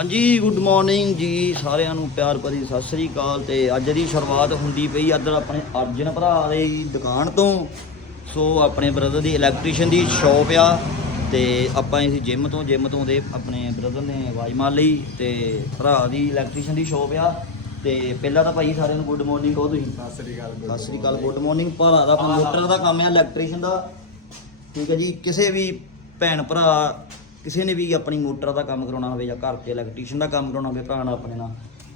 ਹਾਂਜੀ good morning ਜੀ ਸਾਰਿਆਂ ਨੂੰ ਪਿਆਰ ਭਰੀ ਸਤਿ ਸ੍ਰੀ ਅਕਾਲ ਤੇ ਅੱਜ ਦੀ ਸ਼ੁਰੂਆਤ ਹੁੰਦੀ ਪਈ ਇੱਧਰ ਆਪਣੇ ਅਰਜਨ ਭਰਾ ਦੀ ਦੁਕਾਨ ਤੋਂ। ਸੋ ਆਪਣੇ ਬ੍ਰਦਰ ਦੀ ਇਲੈਕਟ੍ਰੀਸ਼ੀਅਨ ਦੀ ਸ਼ਾਪ ਆ ਤੇ ਆਪਾਂ ਇਸ ਜਿਮ ਤੋਂ ਜਿਮ ਤੋਂ ਦੇ ਆਪਣੇ ਬ੍ਰਦਰ ਨੇ ਆਵਾਜ਼ ਮਾਰ ਲਈ ਤੇ ਭਰਾ ਦੀ ਇਲੈਕਟ੍ਰੀਸ਼ੀਅਨ ਦੀ ਸ਼ਾਪ ਆ। ਤੇ ਪਹਿਲਾਂ ਤਾਂ ਭਾਈ ਸਾਰਿਆਂ ਨੂੰ ਗੁੱਡ ਮਾਰਨਿੰਗ ਕਹੋ ਤੁਸੀਂ। ਸਤਿ ਸ੍ਰੀ ਅਕਾਲ ਸਤਿ ਸ੍ਰੀ ਅਕਾਲ ਗੁੱਡ ਮਾਰਨਿੰਗ ਭਰਾ ਦਾ ਕੰਪਿਊਟਰ ਦਾ ਕੰਮ ਹੈ ਇਲੈਕਟ੍ਰੀਸ਼ੀਅਨ ਦਾ। ਠੀਕ ਹੈ ਜੀ ਕਿਸੇ ਵੀ ਭੈਣ ਭਰਾ ਕਿਸੇ ਨੇ ਵੀ ਆਪਣੀ ਮੋਟਰ ਦਾ ਕੰਮ ਕਰਾਉਣਾ ਹੋਵੇ ਜਾਂ ਘਰ 'ਤੇ ਇਲੈਕਟ੍ਰੀਸ਼ੀਅਨ ਦਾ ਕੰਮ ਕਰਾਉਣਾ ਹੋਵੇ, ਭਰਾ ਨਾਲ ਆਪਣੇ ਨਾਲ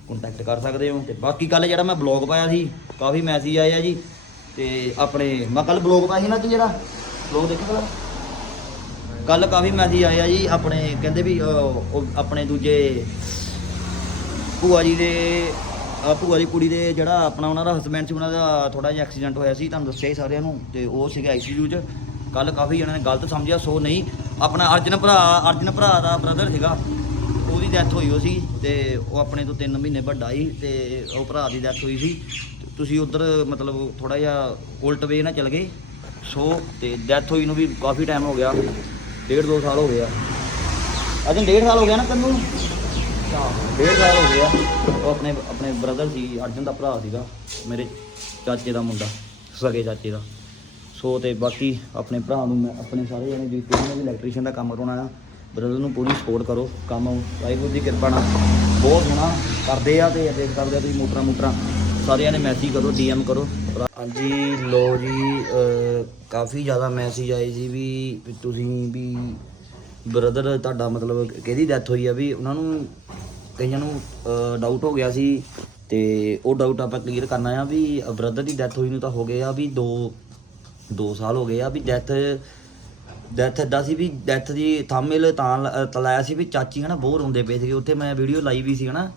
ਕੰਟੈਕਟ ਕਰ ਸਕਦੇ ਹੋ। ਤੇ ਬਾਕੀ ਕੱਲ ਜਿਹੜਾ ਮੈਂ ਬਲੌਗ ਪਾਇਆ ਸੀ, ਕਾਫੀ ਮੈਸੇਜ ਆਏ ਆ ਜੀ। ਤੇ ਆਪਣੇ, ਮੈਂ ਕੱਲ ਬਲੌਗ ਪਾਇਆ ਸੀ ਨਾ ਕਿ ਜਿਹੜਾ ਬਲੌਗ ਦੇਖਿਆ ਕੱਲ ਕਾਫੀ ਮੈਸੇਜ ਆਏ ਆ ਜੀ, ਆਪਣੇ ਕਹਿੰਦੇ ਵੀ ਆਪਣੇ ਦੂਜੇ ਭੂਆ ਜੀ ਦੇ ਭੂਆ ਦੀ ਕੁੜੀ ਦੇ ਜਿਹੜਾ ਆਪਣਾ ਉਹਨਾਂ ਦਾ ਹਸਬੈਂਡ ਸੀ, ਉਹਨਾਂ ਦਾ ਥੋੜਾ ਜਿਹਾ ਐਕਸੀਡੈਂਟ ਹੋਇਆ ਸੀ, ਤੁਹਾਨੂੰ ਦੱਸਿਆ ਹੀ ਸਾਰਿਆਂ ਨੂੰ, ਤੇ ਉਹ ਸੀਗਾ ਆਈਸੀਯੂ 'ਚ। ਕੱਲ ਕਾਫੀ ਜਣਾਂ ਨੇ ਗਲਤ ਸਮਝਿਆ, ਸੋ ਨਹੀਂ ਆਪਣਾ ਅਰਜਨ ਭਰਾ ਅਰਜਨ ਭਰਾ ਦਾ ਬ੍ਰਦਰ ਸੀਗਾ। ਉਹਦੀ ਡੈਥ ਹੋਈ ਹੋ ਸੀ ਤੇ ਉਹ ਆਪਣੇ ਤੋਂ 3 ਮਹੀਨੇ ਵੱਡਾ ਸੀ ਤੇ ਉਹ ਭਰਾ ਦੀ ਡੈਥ ਹੋਈ ਸੀ। ਤੁਸੀਂ ਉਧਰ ਮਤਲਬ ਥੋੜਾ ਜਿਹਾ ਉਲਟ ਵੇ ਨਾ ਚਲ ਗਏ। ਸੋ ਤੇ ਡੈਥ ਹੋਈ ਨੂੰ ਵੀ ਕਾਫੀ ਟਾਈਮ ਹੋ ਗਿਆ। ਡੇਢ ਦੋ ਸਾਲ ਹੋ ਗਿਆ ਅਜੇ ਡੇਢ ਸਾਲ ਹੋ ਗਿਆ ਨਾ ਕੰਨੂ ਡੇਢ ਸਾਲ ਹੋ ਗਿਆ। ਉਹ ਆਪਣੇ ਆਪਣੇ ਬ੍ਰਦਰ ਸੀ, ਅਰਜਨ ਦਾ ਭਰਾ ਸੀਗਾ। ਮੇਰੇ ਚਾਚੇ ਦਾ ਮੁੰਡਾ, ਸਗੇ ਚਾਚੇ ਦਾ। ਸੋ ਤੇ ਬਾਕੀ ਆਪਣੇ ਭਰਾ ਨੂੰ ਮੈਂ, ਆਪਣੇ ਸਾਰੇ ਜਣੇ ਜੀ ਕੋਈ ਵੀ ਇਲੈਕਟ੍ਰੀਸ਼ੀਅਨ ਦਾ ਕੰਮ ਕਰਾਉਣਾ ਆ ਬ੍ਰਦਰ ਨੂੰ ਪੂਰੀ ਸਪੋਰਟ ਕਰੋ, ਕੰਮ ਵਾਹਿਗੁਰੂ ਦੀ ਕਿਰਪਾ ਨਾਲ। ਬਹੁਤ ਸੋਹਣਾ ਕਰਦੇ ਆ ਤੇ ਦੇਖ ਸਕਦੇ ਆ ਤੁਸੀਂ ਮੋਟਰਾਂ ਮੋਟਰਾਂ। ਸਾਰਿਆਂ ਨੇ ਮੈਸੇਜ ਕਰੋ ਡੀਐਮ ਕਰੋ। ਹਾਂਜੀ ਲੋ ਜੀ ਕਾਫੀ ਜ਼ਿਆਦਾ ਮੈਸੇਜ ਆਏ ਸੀ ਵੀ ਤੁਸੀਂ ਵੀ ਬ੍ਰਦਰ ਤੁਹਾਡਾ ਮਤਲਬ ਕਿਹਦੀ ਡੈਥ ਹੋਈ ਆ ਵੀ ਉਹਨਾਂ ਨੂੰ ਕਈਆਂ ਨੂੰ ਡਾਊਟ ਹੋ ਗਿਆ ਸੀ ਤੇ ਉਹ ਡਾਊਟ ਆਪਾਂ ਕਲੀਅਰ ਕਰਨਾ ਆ ਵੀ ਬ੍ਰਦਰ ਦੀ ਡੈਥ ਹੋਈ ਨੂੰ ਤਾਂ ਹੋ ਗਏ ਆ ਵੀ ਦੋ 2 ਸਾਲ ਹੋ ਗਏ ਆ ਵੀ ਡੈਥ ਡੈਥ ਏਦਾਂ ਸੀ ਵੀ ਡੈਥ ਦੀ ਥੰਬਨੇਲ ਤਾਂ ਲ- ਲਾਇਆ ਸੀ ਵੀ ਚਾਚੀ ਹਨਾ ਬਹੁਤ ਰੋਂਦੇ ਪਏ ਸੀਗੇ। ਉੱਥੇ ਮੈਂ ਵੀਡੀਓ ਲਾਈ ਵੀ ਸੀ ਹਨਾ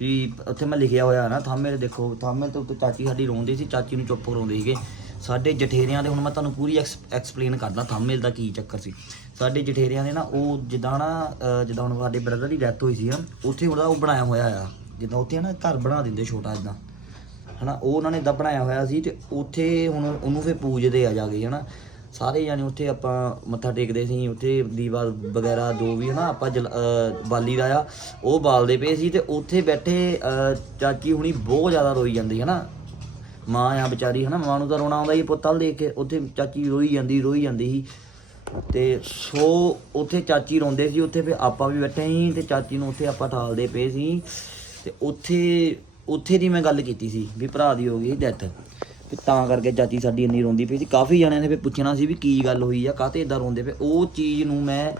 ਵੀ ਉੱਥੇ ਮੈਂ ਲਿਖਿਆ ਹੋਇਆ ਨਾ ਥੰਬਨੇਲ ਦੇਖੋ ਥੰਬਨੇਲ ਤੋਂ ਚਾਚੀ ਸਾਡੀ ਰੋਂਦੀ ਸੀ, ਚਾਚੀ ਨੂੰ ਚੁੱਪ ਕਰਾਉਂਦੇ ਸੀਗੇ। ਸਾਡੇ ਜਠੇਰਿਆਂ ਦੇ ਹੁਣ ਮੈਂ ਤੁਹਾਨੂੰ ਪੂਰੀ ਐਕਸਪਲੇਨ ਕਰਦਾ ਥੰਬਨੇਲ ਦਾ ਕੀ ਚੱਕਰ ਸੀ। ਸਾਡੇ ਜਠੇਰਿਆਂ ਦੇ ਨਾ ਉਹ ਜਿੱਦਾਂ ਨਾ ਜਿੱਦਾਂ ਹੁਣ ਸਾਡੇ ਬ੍ਰਦਰ ਦੀ ਡੈਥ ਹੋਈ ਸੀ ਨਾ, ਉੱਥੇ ਉਹਦਾ ਉਹ ਬਣਾਇਆ ਹੋਇਆ ਆ। ਜਿੱਦਾਂ ਉੱਥੇ ਨਾ ਘਰ ਬਣਾ ਦਿੰਦੇ ਛੋਟਾ ਇਦਾਂ ਹਨਾ, ਉਹ ਉਹਨਾਂ ਨੇ ਏਦਾਂ ਬਣਾਇਆ ਹੋਇਆ ਸੀ ਤੇ ਉੱਥੇ ਹੁਣ ਉਹਨੂੰ ਫੇ ਪੂਜਦੇ ਆ ਜਾ ਕੇ, ਹਨਾ। ਸਾਰੇ ਜਾਣੇ ਉੱਥੇ ਆਪਾਂ ਮੱਥਾ ਟੇਕਦੇ ਸੀ, ਉੱਥੇ ਦੀਵਾ ਵਗੈਰਾ ਜੋ ਵੀ, ਹਨਾ, ਆਪਾਂ ਜਲ- ਬਾਲੀ ਦਾ ਆ, ਉਹ ਬਾਲਦੇ ਪਏ ਸੀ ਤੇ ਉੱਥੇ ਬੈਠੇ ਚਾਚੀ ਹੁਣੀ ਬਹੁਤ ਜ਼ਿਆਦਾ ਰੋਈ ਜਾਂਦੀ, ਹਨਾ। ਮਾਂ ਆ ਵਿਚਾਰੀ, ਹਨਾ, ਮਾਂ ਨੂੰ ਤਾਂ ਰੋਣਾ ਆਉਂਦਾ ਹੀ ਪੁੱਤਲ ਦੇਖ ਕੇ, ਉੱਥੇ ਚਾਚੀ ਰੋਈ ਜਾਂਦੀ ਰੋਈ ਜਾਂਦੀ ਸੀ। ਤੇ ਸੋ ਉੱਥੇ ਚਾਚੀ ਰੋਂਦੇ ਸੀ, ਉੱਥੇ ਫੇ ਆਪਾਂ ਵੀ ਬੈਠੇ ਸੀ ਤੇ ਚਾਚੀ ਨੂੰ ਉੱਥੇ ਆਪਾਂ ਠਾਲਦੇ ਪਏ ਸੀ। ਤੇ ਉੱਥੇ ਉੱਥੇ ਦੀ ਮੈਂ ਗੱਲ ਕੀਤੀ ਸੀ ਵੀ ਭਰਾ ਦੀ ਹੋ ਗਈ ਡੈਥ ਤੇ ਤਾਂ ਕਰਕੇ ਚਾਚੀ ਸਾਡੀ ਇੰਨੀ ਰੋਂਦੀ ਪਈ ਸੀ। ਕਾਫੀ ਜਣਿਆਂ ਨੇ ਫੇ ਪੁੱਛਣਾ ਸੀ ਵੀ ਕੀ ਗੱਲ ਹੋਈ ਆ, ਕਾਹਤੇ ਇਦਾਂ ਰੋਂਦੇ ਪਏ? ਉਹ ਚੀਜ਼ ਨੂੰ ਮੈਂ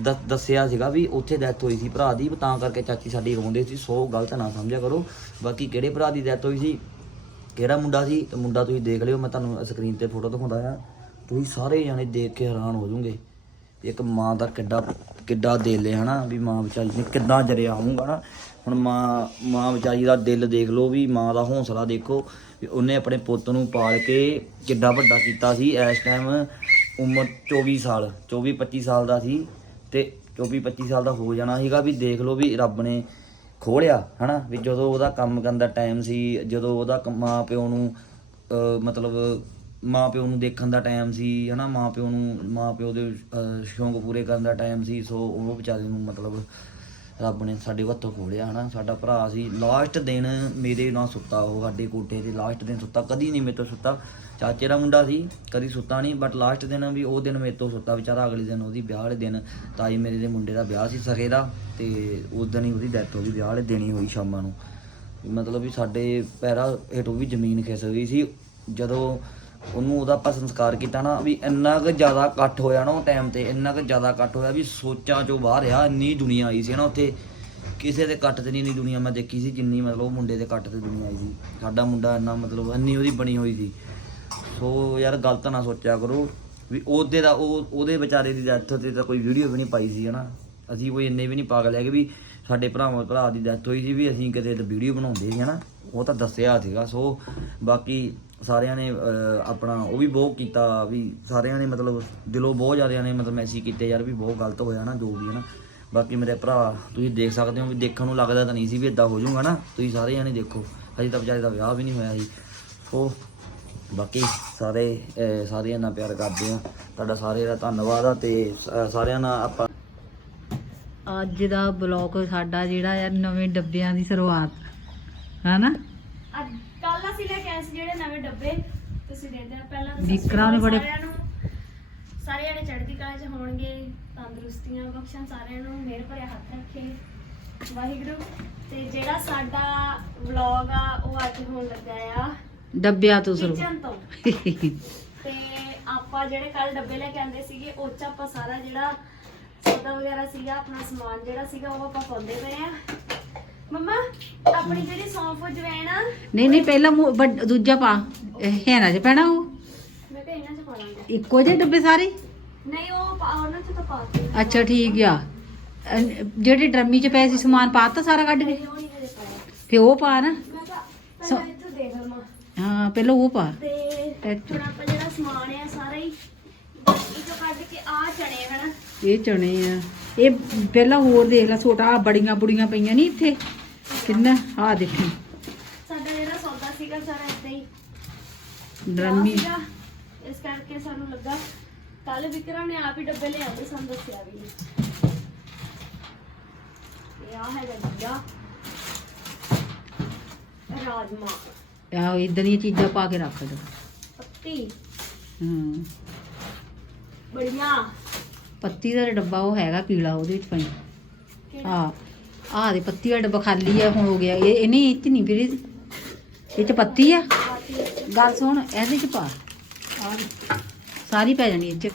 ਦੱਸ- ਦੱਸਿਆ ਸੀਗਾ ਵੀ ਉੱਥੇ ਡੈਥ ਹੋਈ ਸੀ ਭਰਾ ਦੀ, ਤਾਂ ਕਰਕੇ ਚਾਚੀ ਸਾਡੀ ਰੋਂਦੇ ਸੀ। ਸੋ ਗਲਤ ਨਾ ਸਮਝਿਆ ਕਰੋ। ਬਾਕੀ ਕਿਹੜੇ ਭਰਾ ਦੀ ਡੈਥ ਹੋਈ ਸੀ, ਕਿਹੜਾ ਮੁੰਡਾ ਸੀ, ਤੇ ਮੁੰਡਾ ਤੁਸੀਂ ਦੇਖ ਲਿਓ, ਮੈਂ ਤੁਹਾਨੂੰ ਸਕਰੀਨ ਤੇ ਫੋਟੋ ਦਿਖਾਉਂਦਾ ਆ। ਤੁਸੀਂ ਸਾਰੇ ਜਣੇ ਦੇਖ ਕੇ ਹੈਰਾਨ ਹੋ ਜਾਓਗੇ। ਇੱਕ ਮਾਂ ਦਾ ਕਿੱਡਾ ਕਿੱਡਾ ਦਿਲ ਹੈ ਹਨਾ ਵੀ ਮਾਂ ਵਿਚਾਰੀ ਨੇ ਕਿੱਦਾਂ ਜਰਿਆ ਹੋਊਗਾ ਨਾ। ਹੁਣ ਮਾਂ ਮਾਂ ਵਿਚਾਰੀ ਦਾ ਦਿਲ ਦੇਖ ਲਓ ਵੀ ਮਾਂ ਦਾ ਹੌਸਲਾ ਦੇਖੋ ਵੀ ਉਹਨੇ ਆਪਣੇ ਪੁੱਤ ਨੂੰ ਪਾਲ ਕੇ ਕਿੱਡਾ ਵੱਡਾ ਕੀਤਾ ਸੀ। ਇਸ ਟਾਈਮ ਉਮਰ 24 ਸਾਲ 24 25 ਸਾਲ ਦਾ ਸੀ ਤੇ 24 25 ਸਾਲ ਦਾ ਹੋ ਜਾਣਾ ਸੀਗਾ ਵੀ ਦੇਖ ਲਓ ਵੀ ਰੱਬ ਨੇ ਖੋਲਿਆ ਹਨਾ ਵੀ ਜਦੋਂ ਉਹਦਾ ਕੰਮ ਕਰਨ ਦਾ ਟਾਈਮ ਸੀ, ਜਦੋਂ ਉਹਦਾ ਕ- ਮਾਂ ਪਿਓ ਨੂੰ ਮਤਲਬ ਮਾਂ ਪਿਓ ਨੂੰ ਦੇਖਣ ਦਾ ਟਾਈਮ ਸੀ, ਹਨਾ ਮਾਂ ਪਿਓ ਨੂੰ ਮਾਂ ਪਿਓ ਦੇ ਸ਼ੌਂਕ ਪੂਰੇ ਕਰਨ ਦਾ ਟਾਈਮ ਸੀ, ਸੋ ਉਹ ਵਿਚਾਰੇ ਨੂੰ ਮਤਲਬ ਰੱਬ ਨੇ ਸਾਡੇ ਹੱਥੋਂ ਖੋਲਿਆ, ਹਨਾ, ਸਾਡਾ ਭਰਾ ਸੀ। ਲਾਸਟ ਦਿਨ ਮੇਰੇ ਨਾਲ ਸੁੱਤਾ ਉਹ ਸਾਡੇ ਕੋਠੇ ਤੇ, ਲਾਸਟ ਦਿਨ ਸੁੱਤਾ, ਕਦੀ ਨਹੀਂ ਮੇਰੇ ਤੋਂ ਸੁੱਤਾ। ਚਾਚੇ ਦਾ ਮੁੰਡਾ ਸੀ, ਕਦੀ ਸੁੱਤਾ ਨਹੀਂ ਬਟ ਲਾਸਟ ਦਿਨ ਵੀ ਉਹ ਦਿਨ ਮੇਰੇ ਤੋਂ ਸੁੱਤਾ, ਵਿਚਾਰਾ ਅਗਲੇ ਦਿਨ ਉਹਦੀ ਵਿਆਹ ਵਾਲੇ ਦਿਨ, ਤਾਈ ਮੇਰੇ ਦੇ ਮੁੰਡੇ ਦਾ ਵਿਆਹ ਸੀ ਸਕੇ ਦਾ, ਤੇ ਉਸ ਦਿਨ ਹੀ ਉਹਦੀ ਡੈਥ ਹੋ ਗਈ, ਵਿਆਹ ਵਾਲੇ ਦਿਨ ਹੀ ਹੋਈ ਸ਼ਾਮਾਂ ਨੂੰ। ਮਤਲਬ ਵੀ ਸਾਡੇ ਪੈਰਾਂ ਹੇਠੋਂ ਵੀ ਜ਼ਮੀਨ ਖਿਸ ਗਈ ਸੀ। ਜਦੋਂ ਉਹਨੂੰ ਉਹਦਾ ਆਪਾਂ ਸੰਸਕਾਰ ਕੀਤਾ ਨਾ ਵੀ ਇੰਨਾ ਕੁ ਜ਼ਿਆਦਾ ਇਕੱਠ ਹੋਇਆ ਨਾ ਉਹ ਟਾਈਮ ਤੇ, ਇੰਨਾ ਕੁ ਜ਼ਿਆਦਾ ਇਕੱਠ ਹੋਇਆ ਵੀ ਸੋਚਾਂ ਚੋਂ ਬਾਹਰ ਆ, ਇੰਨੀ ਦੁਨੀਆ ਆਈ ਸੀ ਨਾ ਉੱਥੇ। ਕਿਸੇ ਦੇ ਇਕੱਠ ਤੇ ਨਹੀਂ ਇੰਨੀ ਦੁਨੀਆ ਮੈਂ ਦੇਖੀ ਸੀ ਜਿੰਨੀ ਮਤਲਬ ਉਹ ਮੁੰਡੇ ਦੇ ਇਕੱਠ ਤੇ ਦੁਨੀਆ ਆਈ ਸੀ। ਸਾਡਾ ਮੁੰਡਾ ਇੰਨਾ ਮਤਲਬ ਇੰਨੀ ਉਹਦੀ ਬਣੀ ਹੋਈ ਸੀ। ਸੋ ਯਾਰ ਗਲਤ ਨਾ ਸੋਚਿਆ ਕਰੋ ਵੀ ਉਹਦੇ ਦਾ ਉਹ, ਉਹਦੇ ਵਿਚਾਰੇ ਦੀ ਡੈਥ ਤੇ ਤਾਂ ਕੋਈ ਵੀਡੀਓ ਵੀ ਨਹੀਂ ਪਾਈ ਸੀ ਹਨਾ। ਅਸੀਂ ਕੋਈ ਇੰਨੇ ਵੀ ਨਹੀਂ ਪਾਗਲ ਹੈਗੇ ਵੀ ਸਾਡੇ ਭਰਾਵਾਂ ਭਰਾ ਦੀ ਡੈਥ ਹੋਈ ਸੀ ਵੀ ਅਸੀਂ ਕਿਤੇ ਵੀਡੀਓ ਬਣਾਉਂਦੇ ਸੀ ਹਨਾ। ਉਹ ਤਾਂ ਦੱਸਿਆ ਸੀਗਾ, ਸੋ ਬਾਕੀ ਸਾਰਿਆਂ ਨੇ ਆਪਣਾ ਉਹ ਵੀ ਬਹੁਤ ਕੀਤਾ ਵੀ ਸਾਰਿਆਂ ਨੇ ਮਤਲਬ ਦਿਲੋਂ ਬਹੁਤ ਜ਼ਿਆਦਿਆਂ ਨੇ ਮਤਲਬ ਮੈਸੇਜ ਕੀਤੇ ਯਾਰ ਵੀ ਬਹੁਤ ਗਲਤ ਹੋਇਆ ਨਾ ਜੋ ਵੀ ਹੈ ਨਾ। ਬਾਕੀ ਮੇਰੇ ਭਰਾ ਤੁਸੀਂ ਦੇਖ ਸਕਦੇ ਹੋ ਵੀ ਦੇਖਣ ਨੂੰ ਲੱਗਦਾ ਤਾਂ ਨਹੀਂ ਸੀ ਵੀ ਇਦਾਂ ਹੋ ਜਾਊਗਾ ਨਾ। ਤੁਸੀਂ ਸਾਰੇ ਜਾਣੇ ਦੇਖੋ ਹਜੇ ਤਾਂ ਵਿਚਾਰੇ ਦਾ ਵਿਆਹ ਵੀ ਨਹੀਂ ਹੋਇਆ ਸੀ। ਸੋ ਬਾਕੀ ਸਾਰੇ ਸਾਰਿਆਂ ਨਾਲ ਪਿਆਰ ਕਰਦੇ ਆ ਤੁਹਾਡਾ ਸਾਰਿਆਂ ਦਾ ਧੰਨਵਾਦ ਆ ਤੇ ਸਾਰਿਆਂ ਨਾਲ ਆਪਾਂ ਅੱਜ ਦਾ ਬਲੌਗ ਸਾਡਾ ਜਿਹੜਾ ਆ ਨਵੇਂ ਡੱਬਿਆਂ ਦੀ ਸ਼ੁਰੂਆਤ। ਹਨਾ ਅੱਜ ਕੱਲ ਅਸੀਂ ਲੈ ਕੇ ਆਏ ਸੀ ਜਿਹੜੇ ਨਵੇਂ ਡੱਬੇ ਤੁਸੀਂ ਦੇਖਦੇ ਆ ਪਹਿਲਾਂ ਤਾਂ ਵਿਕਰਾਂ ਨੇ ਬੜੇ- ਸਾਰਿਆਂ ਨੂੰ ਸਾਰੇ ਜਣੇ ਚੜ੍ਹਦੀ ਕਲਾ 'ਚ ਹੋਣਗੇ ਤੰਦਰੁਸਤੀਆਂ ਬਖਸ਼ਣ ਸਾਰਿਆਂ ਨੂੰ ਮਿਹਰ ਭਰਿਆ ਹੱਥ ਰੱਖੇ। ਵਾਹਿਗੁਰੂ। ਤੇ ਜਿਹੜਾ ਸਾਡਾ ਵਲੌਗ ਆ ਉਹ ਅੱਜ ਹੋਣ ਲੱਗਾ ਆ ਡੱਬਿਆਂ ਤੋਂ ਸ਼ੁਰੂ। ਕਿਚਨ ਤੋਂ। ਤੇ ਆਪਾਂ ਜਿਹੜੇ ਕੱਲ ਡੱਬੇ ਲੈ ਕੇ ਆਂਦੇ ਸੀਗੇ ਉਹ ਚ ਆਪਾਂ ਸਾਰਾ ਜਿਹੜਾ ਸੌਦਾ ਵਗੈਰਾ ਸੀਗਾ ਆਪਣਾ ਸਮਾਨ ਜਿਹੜਾ ਸੀਗਾ ਉਹ ਆਪਾਂ ਪਾਉਂਦੇ ਪਏ ਆ। ਮੰਮਾ ਆਪਣੀ ਜਿਹੜੀ ਸੌਂਫ ਜਵੈਣ ਆ। ਨਹੀਂ ਨਹੀਂ ਪਹਿਲਾਂ ਮੂੰਹ- ਵੱਡ- ਦੂਜਾ ਪਾ। ਹੈਨਾ ਚ ਪੈਣਾ ਉਹ। ਮੈਂ ਕਿਹਾ ਇਹਨਾਂ ਚ ਪਾ ਲਾਂਗੇ। ਇੱਕੋ ਜਿਹੇ ਡੱਬੇ ਸਾਰੇ? ਨਹੀਂ ਉਹ ਪਾ- ਉਹਨਾਂ ਚ ਤਾਂ ਪਾਤੇ ਅੱਛਾ ਠੀਕ ਆ। ਅਹ ਜਿਹੜੇ ਡਰਮੀ ਚ ਪਏ ਸੀ ਸਮਾਨ ਪਾਤਾ ਸਾਰਾ ਕੱਢ ਕੇ? ਉਹ ਨਹੀਂ ਹਜੇ ਪਾਇਆ ਫੇ ਉਹ ਪਾ ਨਾ। ਮੈਂ ਕਿਹਾ ਸੋ- ਪਹਿਲਾਂ ਇੱਥੋਂ ਦੇਖ ਲਵਾਂ। ਹਾਂ ਪਹਿਲਾਂ ਉਹ ਪਾ। ਤੇ ਇੱਥੇ। ਹੁਣ ਆਪਾਂ ਜਿਹੜਾ ਸਮਾਨ ਆ ਸਾਰਾ ਹੀ ਇਹ ਚੋਂ ਕੱਢ ਕੇ ਆ ਚਣੇ ਹਨਾ? ਇਹ ਚਣੇ ਆ। ਇਹ ਪਹਿਲਾਂ ਹੋਰ ਦੇਖ ਲੈ ਛੋਟਾ ਆਹ ਬੜੀਆਂ ਬੁੜੀਆਂ ਪਈਆਂ ਨਹੀਂ ਇੱਥੇ। ਕਿੰਨਾ ਆ ਦੇਖੀ। ਸਾਡਾ ਜਿਹੜਾ ਸੌਦਾ ਸੀਗਾ ਸਾਰਾ ਏਦਾਂ ਹੀ। ਡਰਮੀ। ਆ ਸੀਗਾ। ਇਸ ਕਰਕੇ ਸਾਨੂੰ ਲੱਗਾ। ਕੱਲ ਵਿਕਰਮ ਨੇ ਆਪ ਹੀ ਡੱਬੇ ਲਿਆਂਦੇ ਸਾਨੂੰ ਦੱਸਿਆ ਵੀ ਨਹੀਂ ਇਹ ਆ ਹੈਗਾ ਜੀਗਾ ਰਾਜਮਾ। ਆ ਇਦਾਂ ਦੀਆਂ ਚੀਜ਼ਾਂ ਪਾ ਕੇ ਰੱਖ ਦੋ। ਪੱਤੀ। ਹਾਂ। ਬੜੀਆਂ। ਪੱਤੀ ਦਾ ਡੱਬਾ ਉਹ ਹੈਗਾ ਕੀੜਾ ਉਹਦੇ ਵਿੱਚ ਪਈ। ਆ ਆ ਦੇ ਪੱਤੀ ਦਾ ਡੱਬਾ ਖਾਲੀ ਆ ਹੁਣ ਹੋ ਗਿਆ। ਇਹ ਇਹ ਨਹੀਂ ਇਹ ਚ ਨਹੀਂ ਫਿਰ ਇਹ ਇਹ ਚ ਪੱਤੀ ਆ। ਗੱਲ ਸੁਣ ਇਹਦੇ ਚ ਪਾ। ਸਾਰੀ ਪੈ ਜਾਣੀ ਇਹ ਚ।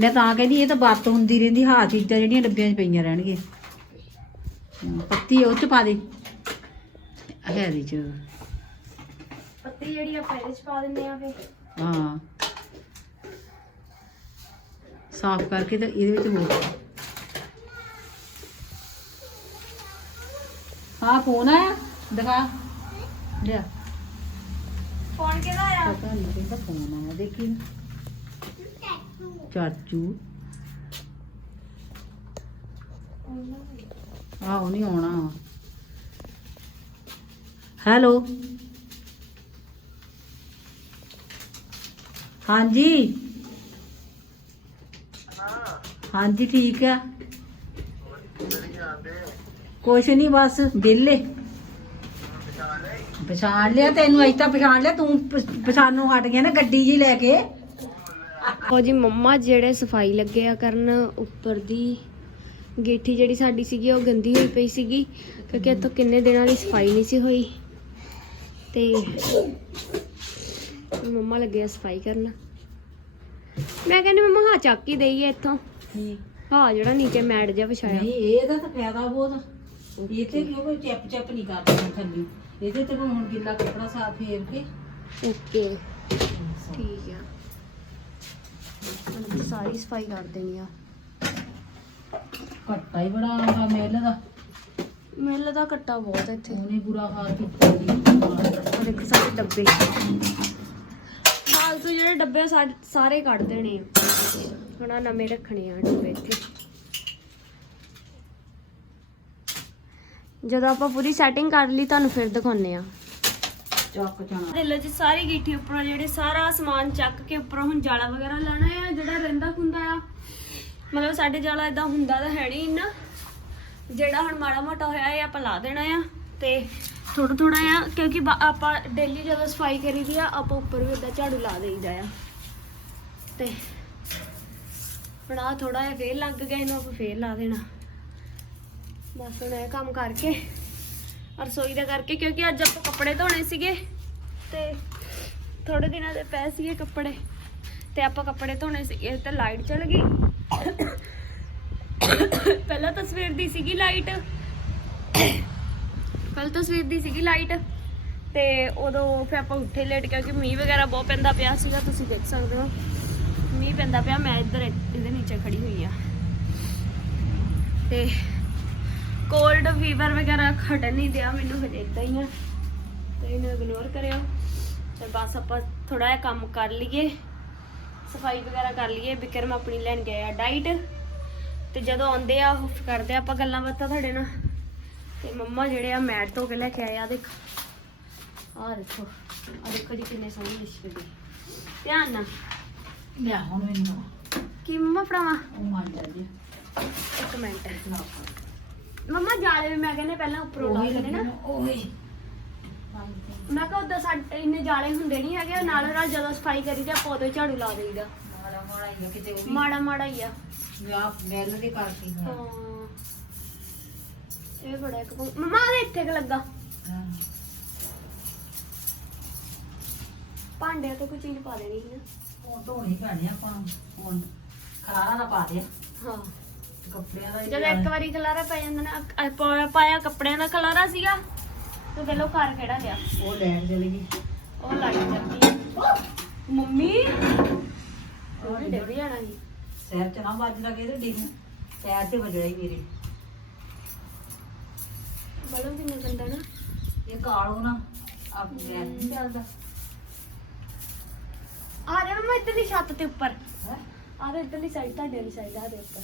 ਮੈਂ ਤਾਂ ਕਹਿੰਦੀ ਇਹ ਤਾਂ ਵਰਤ ਹੁੰਦੀ ਰਹਿੰਦੀ ਹਾਂ ਚੀਜ਼ਾਂ ਜਿਹੜੀਆਂ ਡੱਬਿਆਂ 'ਚ ਪਈਆਂ ਰਹਿਣਗੀਆਂ ਹਮ, ਪੱਤੀ ਉਹ ਚ ਪਾ ਦੇ। ਹੈ ਇਹਦੇ ਚ। ਪੱਤੀ ਜਿਹੜੀ ਆਪਾਂ ਇਹਦੇ ਚ ਪਾ ਦਿੰਦੇ ਆ ਫੇ ਹਾਂ। ਸਾਫ਼ ਕਰਕੇ ਤੇ ਇਹਦੇ ਵਿੱਚ ਹੋ ਹਾਂ ਫੋਨ ਆਇਆ? ਦਿਖਾ। ਲਿਆ। ਫੋਨ ਕਿਹਦਾ ਆ ਪਤਾ ਨਹੀਂ ਕਿਹਦਾ ਫੋਨ ਆਇਆ ਦੇਖੀ। ਚਾਚੂ। ਆਹ ਨਹੀਂ ਆਉਣਾ। ਹੈਲੋ। ਹਾਂਜੀ। ਹਾਂਜੀ, ਠੀਕ ਆ। ਕੁਛ ਨਹੀਂ ਬਸ ਵਿਹਲੇ। ਪਛਾਣ ਲਿਆ ਤੈਨੂੰ, ਅਜ ਤਾਂ ਪਛਾਣ ਲਿਆ। ਤੂੰ ਪ- ਪਛਾਣੋਂ ਹਟ ਗਿਆ ਨਾ ਗੱਡੀ ਜੀ ਲੈ ਕੇ। ਉਹ ਜੀ, ਮੰਮਾ ਜਿਹੜੇ ਸਫ਼ਾਈ ਲੱਗੇ ਆ ਕਰਨ, ਉੱਪਰ ਦੀ ਗੇਠੀ ਜਿਹੜੀ ਸਾਡੀ ਸੀਗੀ, ਉਹ ਗੰਦੀ ਹੋਈ ਪਈ ਸੀਗੀ, ਕਿਉਂਕਿ ਇੱਥੋਂ ਕਿੰਨੇ ਦਿਨਾਂ ਦੀ ਸਫ਼ਾਈ ਨਹੀਂ ਸੀ ਹੋਈ। ਤੇ ਮੰਮਾ ਲੱਗੇ ਆ ਸਫ਼ਾਈ ਕਰਨ। ਮੈਂ ਕਹਿੰਦੀ, ਮੰਮਾ, ਹਾਂ, ਚੱਕ ਹੀ ਦਈਏ ਇੱਥੋਂ। ਹਾਂ ਜਿਹੜਾ ਨੀਚੇ ਮੈਟ ਜਿਹਾ ਵਿਛਾਇਆ। ਨਹੀਂ ਇਹਦਾ ਤਾਂ ਫਾਇਦਾ ਬਹੁਤ ਇਹ ਤੇ ਕਿਉਂ ਕੋਈ ਚੱਪ ਚੱਪ ਨਹੀਂ ਕਰਦਾ ਥੱਲੇ? ਇਹਦੇ ਤੇ ਹੁਣ ਗਿੱਲਾ ਕੱਪੜਾ ਸਾਫ਼ ਫੇਰ ਕੇ। ਓਕੇ। ਠੀਕ ਆ। ਹੁਣ ਸਾਰੀ ਸਫ਼ਾਈ ਕਰ ਦੇਣੀ ਆ। ਘੱਟਾ ਹੀ ਬੜਾ ਆਉਂਦਾ ਮੇਲ ਦਾ। ਮੇਲੇ ਦਾ ਕੱਟਾ ਬਹੁਤ ਆ ਇੱਥੇ। ਉਹਨੇ ਬੁਰਾ ਹਾਲ ਕੀਤਾ ਜੀ। ਆਹ ਦੇਖੋ ਸਾਰੇ ਡੱਬੇ। ਫਾਲਤੂ ਜਿਹੜੇ ਡੱਬੇ ਸਾ- ਸਾਰੇ ਕੱਢ ਦੇਣੇ ਆ। ਹੁਣ ਆਹ ਨਵੇਂ ਰੱਖਣੇ ਆ ਡੱਬੇ ਇੱਥੇ। ਜਦੋਂ ਆਪਾਂ ਪੂਰੀ ਸੈਟਿੰਗ ਕਰ ਲਈ ਤੁਹਾਨੂੰ ਫਿਰ ਦਿਖਾਉਨੇ ਆ ਚੱਕ ਚਣਾ ਦੇ ਲੋ ਜੀ ਸਾਰੀ ਗੀਠੀ ਉੱਪਰੋਂ ਜਿਹੜੇ ਸਾਰਾ ਸਮਾਨ ਚੱਕ ਕੇ ਉੱਪਰੋਂ ਹੁਣ ਜਾਲਾ ਵਗੈਰਾ ਲਾਣਾ ਆ ਜਿਹੜਾ ਰਹਿੰਦਾ ਹੁੰਦਾ ਆ। ਮਤਲਬ ਸਾਡੇ ਜਾਲਾ ਇਦਾਂ ਹੁੰਦਾ ਤਾਂ ਹੈ ਨਹੀਂ ਇੰਨਾ। ਜਿਹੜਾ ਹੁਣ ਮਾੜਾ ਮੋਟਾ ਹੋਇਆ ਇਹ ਆਪਾਂ ਲਾ ਦੇਣਾ ਆ ਤੇ ਥੋੜਾ ਥੋੜਾ ਆ, ਕਿਉਂਕਿ ਬਾ- ਆਪਾਂ ਡੇਲੀ ਜਦੋਂ ਸਫ਼ਾਈ ਕਰੀਦੀ ਆ, ਆਪਾਂ ਉੱਪਰ ਵੀ ਏਦਾਂ ਝਾੜੂ ਲਾ ਦੇਈਦਾ ਆ। ਤੇ ਹੁਣ ਆਹ ਥੋੜਾ ਜਿਹਾ ਫੇਰ ਲੱਗ ਗਿਆ, ਇਹਨੂੰ ਆਪਾਂ ਫੇਰ ਲਾ ਦੇਣਾ। ਬਸ ਹੁਣ ਇਹ ਕੰਮ ਕਰਕੇ, ਰਸੋਈ ਦਾ ਕਰਕੇ, ਕਿਉਂਕਿ ਅੱਜ ਆਪਾਂ ਕੱਪੜੇ ਧੋਣੇ ਸੀਗੇ, ਤੇ ਥੋੜੇ ਦਿਨਾਂ ਦੇ ਪਏ ਸੀਗੇ ਕੱਪੜੇ। ਤੇ ਆਪਾਂ ਕੱਪੜੇ ਧੋਣੇ ਸੀਗੇ, ਤੇ ਲਾਈਟ ਚਲ ਗਈ। ਪਹਿਲਾਂ ਤਾਂ ਸਵੇਰ ਦੀ ਸੀਗੀ ਲਾਈਟ। ਪਹਿਲਾਂ ਤਾਂ ਸਵੇਰ ਦੀ ਸੀਗੀ ਲਾਈਟ ਤੇ ਉਦੋਂ ਫਿਰ ਆਪਾਂ ਉੱਠੇ ਲੇਟ ਕਿਉਂਕਿ ਮੀਂਹ ਵਗੈਰਾ ਬਹੁਤ ਪੈਂਦਾ ਪਿਆ ਸੀਗਾ, ਤੁਸੀਂ ਦੇਖ ਸਕਦੇ ਹੋ। ਮੀਂਹ ਪੈਂਦਾ ਪਿਆ, ਮੈਂ ਇੱਧਰ ਇਹਦੇ ਨੀਚੇ ਖੜੀ ਹੋਈ ਆ। ਤੇ ਕੋਲਡ ਫੀਵਰ ਵਗੈਰਾ ਖੜਨ ਨਹੀਂ ਦਿਆ ਮੈਨੂੰ ਹਜੇ ਇਦਾਂ ਹੀ ਆ। ਤੇ ਇਹਨੂੰ ਇਗਨੋਰ ਕਰਿਓ। ਤੇ ਬਸ ਆਪਾਂ ਥੋੜਾ ਜਿਹਾ ਕੰਮ ਕਰ ਲਈਏ। ਸਫ਼ਾਈ ਵਗੈਰਾ ਕਰ ਲਈਏ। ਬਿਕਰਮ ਆਪਣੀ ਲੈਣ ਗਿਆ ਆ ਡਾਈਟ ਤੇ ਜਦੋਂ ਆਉਂਦੇ ਆ, ਉਹ ਕਰਦੇ ਆਪਾਂ ਗੱਲਾਂ ਬਾਤਾਂ ਤੁਹਾਡੇ ਨਾਲ। ਤੇ ਮੰਮਾ ਜਿਹੜੇ ਆ ਮੈਟ ਧੋ ਕੇ ਲੈ ਕੇ ਆਏ ਆ ਦੇਖ। ਆ ਦੇਖੋ ਆ ਦੇਖੋ ਜੀ ਕਿੰਨੇ ਸੋਹਣੇ ਲਿਸ਼ਕ ਗਏ ਧਿਆਨ ਨਾਲ। ਲਿਆ ਹੁਣ ਮੈਨੂੰ। ਕੀ ਮੰਮਾ ਫੜਾਵਾਂ? ਉਹ ਮੰਨ ਜਾ ਜੀ ਇੱਕ ਮਿੰਟ। ਮੰਮਾ ਜਾਲੇ ਵੀ ਮੈਂ ਕਹਿੰਦੇ ਪਹਿਲਾਂ ਉੱਪਰੋਂ ਲਾ ਦੇਣੇ ਨਾ। ਉਹੀ। ਮੈਂ ਕਿਹਾ ਉਦਾਂ ਸਾਡੇ ਇੰਨੇ ਜਾਲੇ ਹੁੰਦੇ ਨਹੀਂ ਹੈਗੇ ਨਾਲ ਨਾਲ ਜਦੋਂ ਸਫ਼ਾਈ ਕਰੀਦਾ ਹੀ ਝਾੜੂ ਲਾ ਦੇਈਦਾ। ਮਾੜਾ ਮਾੜਾ ਹੀ ਆ ਕਿਤੇ ਉਹ ਮਾੜਾ ਮਾੜਾ ਹੀ ਆ। ਆਪ ਬੈਲ ਦੇ ਕਰਕੇ ਹਾਂ। ਇਹ ਬੜਾ ਇੱਕ ਪੰਗ- ਮੰਮਾ ਆ ਇੱਥੇ ਕਿ ਲੱਗਾ। ਹਾਂ ਤੇ ਕੋਈ ਚੀਜ਼ ਪਾ ਦੇਣੀ ਸੀ ਨਾ। ਉਹ ਧੋਣੀ ਪੈਣੀ ਆਪਾਂ ਨੂੰ। ਹੁਣ ਖਲਾਰਾ ਦਾ ਪਾ ਦੇ ਹਾਂ। ਕੱਪੜਿਆਂ ਦਾ ਹੀ ਜਦੋਂ ਇੱਕ ਵਾਰੀ ਖਲਾਰਾ ਪੈ ਜਾਂਦਾ ਨਾ ਅ- ਪਾ- ਪਾਇਆ ਕੱਪੜਿਆਂ ਦਾ ਖਲਾਰਾ ਸੀਗਾ ਤੇ ਪਹਿਲਾਂ ਘਰ ਕਿਹੜਾ ਗਿਆ? ਉਹ ਲੈਣ ਚਲੀ ਗਈ। ਉਹ ਲੱਗ ਜਾਂਦੀ। ਮੰਮੀ ਉਹ ਡਿੱਗ ਜਾਣਾ ਸੀ। ਸਿਰ ਚ ਨਾ ਵੱਜ ਲਗੇ ਤੇ ਡਿੰਗ ਪੈਰ ਤੇ ਵੱਜਣਾ ਹੀ ਮੇਰੇ। ਬਲਮ ਕਿੰਨੇ ਬੰਦਾ ਨਾ ਇਹ ਕਾਲੂ ਨਾ ਆਪ ਮੈਂ ਨਹੀਂ ਚੱਲਦਾ ਆ ਜਾ ਮੈਂ ਇੱਧਰਲੀ ਛੱਤ ਤੇ ਉੱਪਰ ਹੈ ਆ ਦੇ ਇੱਧਰਲੀ ਸਾਈਡ ਤੁਹਾਡੇ ਵਾਲੀ ਸਾਈਡ ਆ ਦੇ ਉੱਪਰ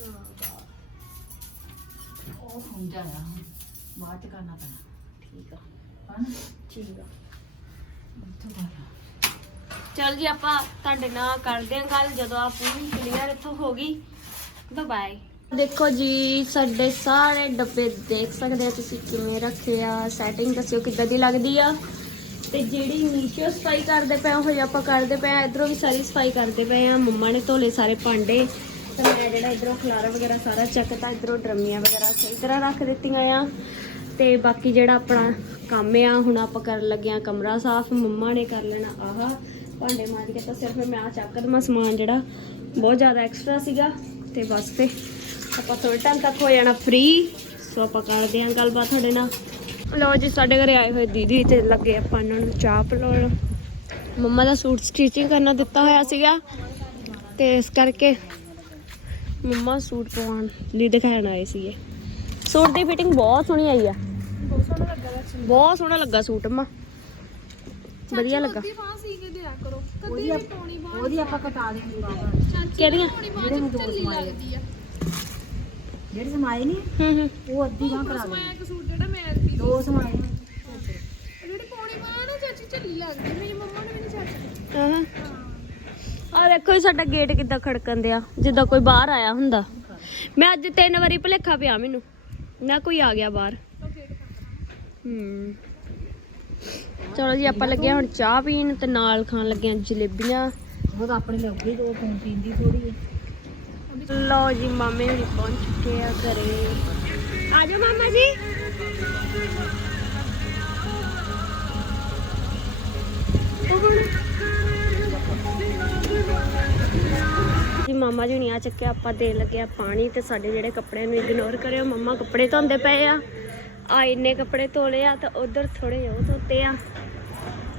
ਹਾਂ ਉਹ ਹੁੰਦਾ ਆ ਬਾਅਦ ਚ ਕਰਨਾ ਪੈਣਾ ਠੀਕ ਆ ਹਨ ਠੀਕ ਆ ਉੱਥੇ ਕਰਨਾ ਚਲ ਜੀ ਆਪਾਂ ਤੁਹਾਡੇ ਨਾਲ ਕਰਦੇ ਹਾਂ ਗੱਲ ਜਦੋਂ ਆ ਪੂਰੀ ਕਲੀਅਰ ਇੱਥੋਂ ਹੋ ਗਈ ਬਾਏ ਦੇਖੋ ਜੀ ਸਾਡੇ ਸਾਰੇ ਡੱਬੇ ਦੇਖ ਸਕਦੇ ਆ ਤੁਸੀਂ ਕਿਵੇਂ ਰੱਖੇ ਆ ਸੈਟਿੰਗ ਦੱਸਿਓ ਕਿੱਦਾਂ ਦੀ ਲੱਗਦੀ ਆ। ਤੇ ਜਿਹੜੀ ਨੀਚੇ ਸਫ਼ਾਈ ਕਰਦੇ ਪਏ ਆ, ਉਹ ਆਪਾਂ ਕਰਦੇ ਪਏ ਆ ਇਧਰੋਂ ਵੀ ਸਾਰੀ ਸਫ਼ਾਈ ਕਰਦੇ ਪਏ ਆ। ਮੰਮਾ ਨੇ ਧੋਲੇ ਸਾਰੇ ਭਾਂਡੇ ਤੇ ਮੈਂ ਜਿਹੜਾ ਇਧਰੋਂ ਖਲਾਰਾ ਵਗੈਰਾ ਸਾਰਾ ਚੱਕਤਾ ਇਧਰੋਂ ਡਰਮੀਆਂ ਵਗੈਰਾ ਸਹੀ ਤਰ੍ਹਾਂ ਰੱਖ ਦਿੱਤੀਆਂ ਆ। ਤੇ ਬਾਕੀ ਜਿਹੜਾ ਆਪਣਾ ਕੰਮ ਆ ਹੁਣ ਆਪਾਂ ਕਰਨ ਲੱਗੇ ਆ ਕਮਰਾ ਸਾਫ਼ ਮੰਮਾ ਨੇ ਕਰ ਲੈਣਾ ਆਹਾ ਭਾਂਡੇ ਮਾਰ ਕੇ ਤਾਂ ਸਿਰਫ ਮੈਂ ਆ ਚੱਕ ਦਮਾ ਸਮਾਨ ਜਿਹੜਾ ਬਹੁਤ ਜ਼ਿਆਦਾ ਐਕਸਟਰਾ ਸੀਗਾ ਤੇ ਬਸ ਤੇ ਆਪਾਂ ਥੋੜੇ ਟਾਈਮ ਤੱਕ ਹੋ ਜਾਣਾ ਫ੍ਰੀ ਸੋ ਆਪਾਂ ਕਰਦੇ ਆਂ ਗੱਲਬਾਤ ਤੁਹਾਡੇ ਨਾਲ। ਲਓ ਜੀ ਸਾਡੇ ਘਰੇ ਆਏ ਹੋਏ ਦੀਦੀ ਤੇ ਲੱਗੇ ਆਪਾਂ ਨੂੰ ਚਾਹ ਪਿਲਾਉਣ। ਮੰਮਾ ਦਾ ਸੂਟ ਸਟਿਚਿੰਗ ਕਰਨਾ ਦਿੱਤਾ ਹੋਇਆ ਸੀਗਾ। ਤੇ ਇਸ ਕਰਕੇ ਮੰਮਾ ਸੂਟ ਪਵਾਉਣ ਲਈ ਦਿਖਾਉਣ ਆਏ ਸੀਗੇ। ਸੂਟ ਦੀ ਫਿਟਿੰਗ ਬਹੁਤ ਸੋਹਣੀ ਆਈ ਆ। ਬਹੁਤ ਸੋਹਣਾ ਲੱਗਾ ਸੂਟ ਮਾ ਵਧੀਆ ਲੱਗਾ। ਉਹਦੀ ਆਪ- ਉਹਦੀ ਆਪਾਂ ਕਟਾ ਦੇਣੀ ਬਾਬਾ ਕਿਹੜੀਆਂ? ਜਿਹੜੇ ਨੂੰ ਦੋ ਸਮਾਏ ਜਿਹੜੇ ਸਮਾਏ ਨਹੀਂ ਹੂੰ ਹੂੰ। ਉਹ ਅੱਧੀ ਬਾਹ ਕਰਾ ਦੇ ਇੱਕ ਸੂਟ ਜਿਹੜਾ ਮੈਂ ਸੀ। ਦੋ ਸਮਾਏ ਨੇ। ਜਿਹੜੀ ਪੌਣੀ ਬਾਹ ਨਾ ਚਾਚੀ ਝੱਲੀ ਲੱਗਦੀ ਮੇਰੀ ਮੰਮਾ ਨੇ ਮੈਨੂੰ ਚਾਚੀ ਆਹ ਆ ਦੇਖੋ ਜੀ ਸਾਡਾ ਗੇਟ ਕਿੱਦਾਂ ਖੜਕਣ ਦਿਆ ਜਿੱਦਾਂ ਕੋਈ ਬਾਹਰ ਆਇਆ ਹੁੰਦਾ। ਮੈਂ ਅੱਜ ਤਿੰਨ ਵਾਰੀ ਭੁਲੇਖਾ ਪਿਆ ਮੈਨੂੰ ਨਾ ਕੋਈ ਆ ਗਿਆ ਬਾਹਰ। ਹੂੰ। ਚਲੋ ਜੀ ਆਪਾਂ ਲੱਗੇ ਹਾਂ ਹੁਣ ਚਾਹ ਪੀਣ ਤੇ ਨਾਲ ਖਾਣ ਲੱਗੇ ਹਾਂ ਜਲੇਬੀਆਂ। ਉਹ ਤਾਂ ਆਪਣੇ ਲੱਗੀ ਦੋ ਤੂੰ ਪੀਂਦੀ ਥੋੜੀ ਲਓ ਜੀ, ਮਾਮੇ ਹੁਣੀ ਪਹੁੰਚ ਚੁੱਕੇ ਆ ਘਰੇ। ਆ ਮਾਮਾ ਜੀ। ਜੀ, ਮਾਮਾ ਜੀ ਹੁਣੀ ਆ ਚੱਕਿਆ, ਆਪਾਂ ਦੇਣ ਲੱਗੇ ਆ ਪਾਣੀ ਤੇ ਸਾਡੇ ਜਿਹੜੇ ਕੱਪੜੇ ਨੂੰ ਇਗਨੋਰ ਕਰਿਓ। ਮੰਮਾ ਕੱਪੜੇ ਧੋਂਦੇ ਪਏ ਆ। ਆ ਇੰਨੇ ਕੱਪੜੇ ਧੋਲੇ ਆ ਤਾਂ ਉਧਰ ਥੋੜੇ ਉਹ ਧੋਤੇ ਆ।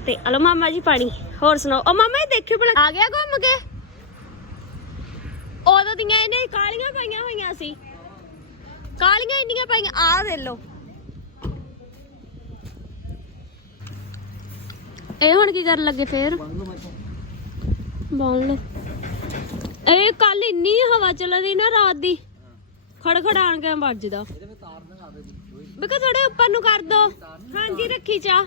ਤੇ ਹਲੋ ਮਾਮਾ ਜੀ, ਪਾਣੀ। ਹੋਰ ਸੁਣਾਓ। ਉਹ ਮਾਮਾ ਜੀ, ਦੇਖਿਓ ਭਲਾ। ਆ ਗਿਆ ਘੁੰਮ ਕੇ? ਉਦੋਂ ਦੀਆਂ ਇਹਨੇ ਕਾਲੀਆਂ ਪਾਈਆਂ ਹੋਈਆਂ ਸੀ। ਕਾਲੀਆਂ ਇੰਨੀਆਂ ਪਾਈਆਂ ਆਹ ਦੇ ਲੋ ਇਹ ਹੁਣ ਕੀ ਕਰਨ ਲੱਗੇ ਫੇਰ? ਬੰਨ ਲੋ। ਇਹ ਕੱਲ ਇੰਨੀ ਹਵਾ ਚੱਲਦੀ ਨਾ ਰਾਤ ਦੀ। ਖੜਖੜਾਣ ਕੇ ਵੱਜਦਾ? ਬਿਕਾ ਥੋੜੇ ਉੱਪਰ ਨੂੰ ਕਰ ਦੋ। ਹਾਂਜੀ ਰੱਖੀ ਚਾ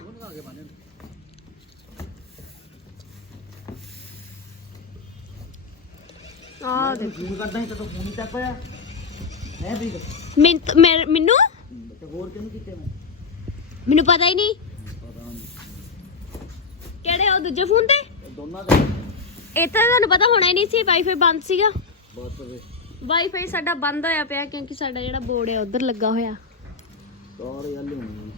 ਆ ਦੇ ਫੋਨ ਕਰਦਾ ਸੀ ਤਾਂ ਫੋਨ ਹੀ ਚੱਕ ਹੋਇਆ। ਮੈਂ ਵੀ ਮਿੰਤ- ਮੈਂ- ਮੈਨੂੰ? ਤੇ ਹੋਰ ਕਿਹਨੂੰ ਕੀਤੇ ਮੈਂ? ਮੈਨੂੰ ਪਤਾ ਹੀ ਨਹੀਂ। ਪਤਾ ਨਹੀਂ। ਕਿਹੜੇ ਉਹ ਦੂਜੇ ਫੋਨ ਤੇ? ਇਹ ਦੋਨਾਂ ਦਾ। ਇਹ ਤਾਂ ਤੁਹਾਨੂੰ ਪਤਾ ਹੋਣਾ ਹੀ ਨਹੀਂ ਸੀ ਵਾਈਫਾਈ ਬੰਦ ਸੀਗਾ। ਬਸ ਵੇ। ਵਾਈਫਾਈ ਸਾਡਾ ਬੰਦ ਹੋਇਆ ਪਿਆ ਕਿਉਂਕਿ ਸਾਡਾ ਜਿਹੜਾ ਬੋਰਡ ਹੈ ਉਧਰ ਲੱਗਾ ਹੋਇਆ। ਸਾਰੇ ਹੱਲ ਹੋਣੀ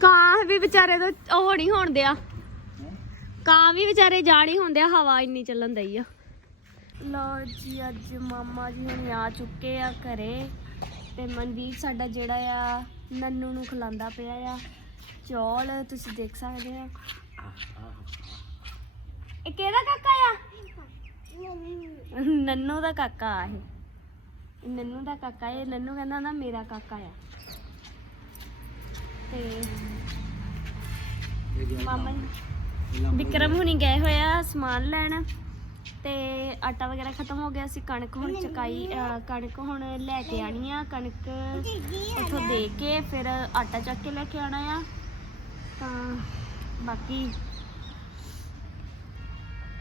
ਕਾਂ ਵੀ ਵਿਚਾਰੇ ਤੋਂ ਉਹ ਨਹੀਂ ਹੋਣ ਦਿਆ। ਕਾਂ ਵੀ ਵਿਚਾਰੇ ਜਾਣ ਹੀ ਹੁੰਦੇ ਆ ਹਵਾ ਇੰਨੀ ਚੱਲਣ ਦਈ ਆ। ਲਓ ਜੀ, ਅੱਜ ਮਾਮਾ ਜੀ ਹੁਣ ਆ ਚੁੱਕੇ ਆ ਘਰੇ ਤੇ ਮਨਦੀਪ ਸਾਡਾ ਜਿਹੜਾ ਆ, ਨੰਨੂ ਨੂੰ ਖਿਲਾਉਂਦਾ ਪਿਆ ਆ। ਚੌਲ ਤੁਸੀਂ ਦੇਖ ਸਕਦੇ ਆ ਇਹ ਕਿਹਦਾ ਕਾਕਾ ਆ? ਨੰਨੂ ਦਾ ਕਾਕਾ ਆ ਇਹ। ਨੰਨੂ ਦਾ ਕਾਕਾ ਇਹ ਨੰਨੂ ਕਹਿੰਦਾ ਨਾ ਮੇਰਾ ਕਾਕਾ ਆ। ਤੇ ਮਾਮਾ ਜੀ, ਵਿਕਰਮ ਹੁਣੀ ਗਏ ਹੋਇਆ ਸਮਾਨ ਲੈਣ। ਤੇ ਆਟਾ ਵਗੈਰਾ ਖਤਮ ਹੋ ਗਿਆ ਸੀ ਕਣਕ ਹੁਣ ਚਕਾਈ ਕਣਕ ਹੁਣ ਲੈ ਕੇ ਆਣੀ ਆ ਕਣਕ ਉੱਥੋਂ ਦੇ ਕੇ ਫਿਰ ਆਟਾ ਚੱਕ ਕੇ ਲੈ ਕੇ ਆਣਾ ਆ। ਤਾਂ ਬਾਕੀ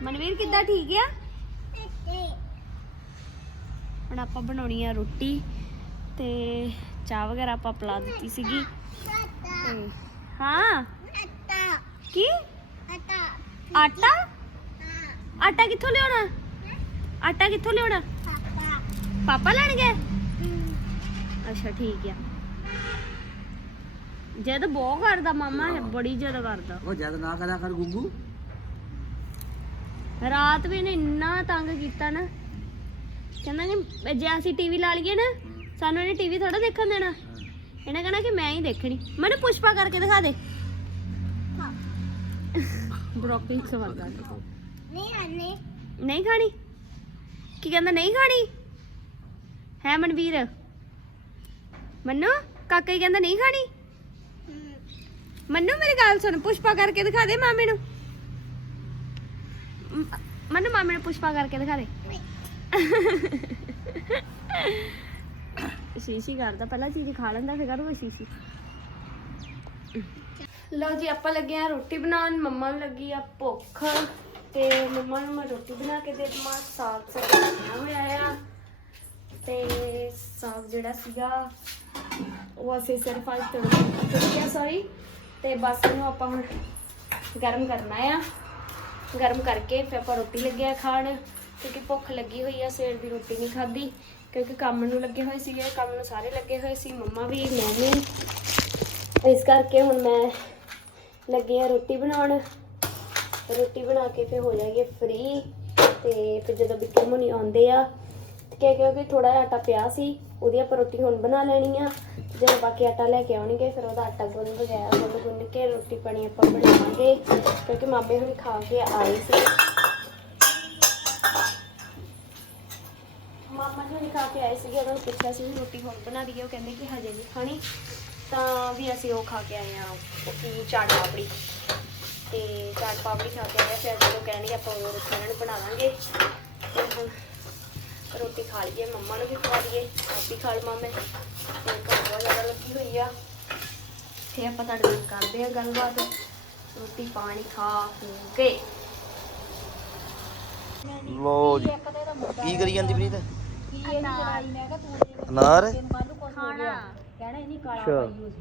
ਮਨਵੀਰ ਕਿੱਦਾਂ ਠੀਕ ਆ? ਹੁਣ ਆਪਾਂ ਬਣਾਉਣੀ ਆ ਰੋਟੀ ਤੇ ਚਾਹ ਵਗੈਰਾ ਆਪਾਂ ਪਿਲਾ ਦਿੱਤੀ ਸੀਗੀ। ਤੇ ਹਾਂ। ਕੀ? ਆਟਾ? ਆਟਾ ਕਿੱਥੋਂ ਲਿਆਉਣਾ? ਆਟਾ ਕਿੱਥੋਂ ਲਿਆਉਣਾ? ਪਾਪਾ ਲੈਣਗੇ ਅੱਛਾ ਠੀਕ ਆ। ਜਦ ਬਹੁਤ ਕਰਦਾ ਮਾਮਾ ਇਹ ਬੜੀ ਜਦ ਕਰਦਾ। ਉਹ ਜਦ ਨਾ ਕਰਿਆ ਕਰ ਗੁੰਗੂ। ਰਾਤ ਵੀ ਇਹਨੇ ਇੰਨਾ ਤੰਗ ਕੀਤਾ ਨਾ। ਕਹਿੰਦਾ ਕਿ ਜੇ ਅਸੀਂ ਟੀਵੀ ਲਾ ਲਈਏ ਨਾ ਸਾਨੂੰ ਇਹਨੇ ਟੀਵੀ ਥੋੜਾ ਦੇਖਣ ਦੇਣਾ। ਇਹਨੇ ਕਹਿਣਾ ਕਿ ਮੈਂ ਹੀ ਦੇਖਣੀ। ਮੈਨੂੰ ਪੁਸ਼ਪਾ ਕਰਕੇ ਦਿਖਾ ਦੇ। ਬ੍ਰੋਕਲੀ ਸਵਾਲ ਕਰ ਨਹੀਂ ਖਾਣੀ। ਕੀ ਕਹਿੰਦਾ, ਨਹੀਂ ਖਾਣੀ? ਹੈ ਮਨਵੀਰ? ਮੰਨੂ, ਕਾਕਾ ਹੀ ਕਹਿੰਦਾ ਨਹੀਂ ਖਾਣੀ? ਮੰਨੂ, ਮੇਰੀ ਗੱਲ ਸੁਣ, ਪੁਸ਼ਪਾ ਕਰਕੇ ਦਿਖਾ ਦੇ ਮਾਮੇ ਨੂੰ। ਮ- ਮੰਨੂ, ਮਾਮੇ ਨੂੰ ਪੁਸ਼ਪਾ ਕਰਕੇ ਦਿਖਾ ਦੇ। ਸ਼ੀਸ਼ੀ ਕਰਦਾ, ਪਹਿਲਾਂ ਚੀਜ਼ ਖਾ ਲੈਂਦਾ, ਫਿਰ ਕਰੂਗਾ ਸ਼ੀਸ਼ੀ। ਲਓ ਜੀ, ਆਪਾਂ ਲੱਗੇ ਆ ਰੋਟੀ ਬਣਾਉਣ, ਮੰਮਾ ਨੂੰ ਲੱਗੀ ਆ ਭੁੱਖ। ਤੇ ਮੰਮਾ ਨੂੰ ਮੈਂ ਰੋਟੀ ਬਣਾ ਕੇ ਦੇ ਦਵਾਂ ਸਾਗ ਸਾਗ ਬਣਿਆ ਹੋਇਆ ਆ। ਤੇ ਸਾਗ ਜਿਹੜਾ ਸੀਗਾ, ਉਹ ਅਸੀਂ ਸਿਰਫ ਅੱਜ ਤੜਕਾ ਸੌਰੀ ਤੇ ਬਸ ਇਹਨੂੰ ਆਪਾਂ ਹੁਣ ਗਰਮ ਕਰਨਾ ਆ। ਗਰਮ ਕਰਕੇ ਫਿਰ ਆਪਾਂ ਰੋਟੀ ਲੱਗੇ ਆ ਖਾਣ, ਕਿਉਂਕਿ ਭੁੱਖ ਲੱਗੀ ਹੋਈ ਆ, ਸਵੇਰ ਦੀ ਰੋਟੀ ਨਹੀਂ ਖਾਧੀ, ਕਿਉਂਕਿ ਕੰਮ ਨੂੰ ਲੱਗੇ ਹੋਏ ਸੀਗੇ, ਕੰਮ ਨੂੰ ਸਾਰੇ ਲੱਗੇ ਹੋਏ ਸੀ, ਮੰਮਾ ਵੀ, ਮੈਂ ਵੀ। ਇਸ ਕਰਕੇ ਹੁਣ ਮੈਂ ਲੱਗੀ ਆ ਰੋਟੀ ਬਣਾਉਣ। ਰੋਟੀ ਬਣਾ ਕੇ ਫਿਰ ਹੋ ਜਾਈਏ ਫ੍ਰੀ ਤੇ ਫਿਰ ਜਦੋਂ ਬਿੱਕੇ ਮੁਨੀ ਆਉਂਦੇ ਆ, ਤੇ ਕਿਹਾ ਕਿਉਂਕਿ ਥੋੜਾ ਜਿਹਾ ਆਟਾ ਪਿਆ ਸੀ, ਉਹਦੀ ਆਪਾਂ ਰੋਟੀ ਹੁਣ ਬਣਾ ਲੈਣੀ ਆ। ਜਦੋਂ ਬਾਕੀ ਆਟਾ ਲੈ ਕੇ ਆਉਣਗੇ, ਫਿਰ ਉਹਦਾ ਆਟਾ ਗੁੰਨ ਵਗੈਰਾ ਗੁੰਨ ਗੁੰਨ ਕੇ ਰੋਟੀ ਪਾਣੀ ਆਪਾਂ ਬਣਾਵਾਂਗੇ, ਕਿਉਂਕਿ ਮਾਮੇ ਹੁਣ ਖਾ ਕੇ ਆਏ ਸੀ। ਮਾਮਾ ਜੀ ਨੇ ਖਾ ਕੇ ਆਏ ਸੀਗੇ, ਉਹਨਾਂ ਨੂੰ ਪੁੱਛਿਆ ਸੀ ਵੀ ਰੋਟੀ ਹੁਣ ਬਣਾ ਦਈਏ, ਉਹ ਕਹਿੰਦੇ ਕਿ ਹਜੇ ਨਹੀਂ ਖਾਣੀ, ਤਾਂ ਵੀ ਅਸੀਂ ਉਹ ਖਾ ਕੇ ਆਏ ਆ ਕੀ ਚਾਟ ਪਾਪੜੀ ਤੇ ਚਾਟ ਪਾਪੜੀ ਖਾ ਕੇ ਆਏ ਆ, ਫਿਰ ਜਦੋਂ ਕਹਿਣਗੇ ਆਪਾਂ ਉਹ ਰੋਟੀ ਇਹਨਾਂ ਨੂੰ ਬਣਾ ਲਾਂਗੇ। ਤੇ ਹੁਣ ਰੋਟੀ ਖਾ ਲਈਏ ਮੰਮਾ ਨੂੰ ਵੀ ਖਵਾ ਦਈਏ ਆਪ ਵੀ ਖਾ ਲਵਾਂ ਮੈਂ ਤੇ ਭੁੱਖ ਬਹੁਤ ਜ਼ਿਆਦਾ ਲੱਗੀ ਹੋਈ ਆ। ਤੇ ਆਪਾਂ ਤੁਹਾਡੇ ਨਾਲ ਕਰਦੇ ਆ ਗੱਲਬਾਤ। ਰੋਟੀ ਪਾਣੀ ਖਾ ਪੀ ਕੇ। ਲੋ ਜੀ ਕੀ ਕਰੀ ਜਾਂਦੀ ਪ੍ਰੀਤ? ਅਨਾਰ? ਖਾਣਾ। ਕਹਿਣਾ ਇਹ ਨਹੀਂ ਕਾਲਾ ਪਾਈ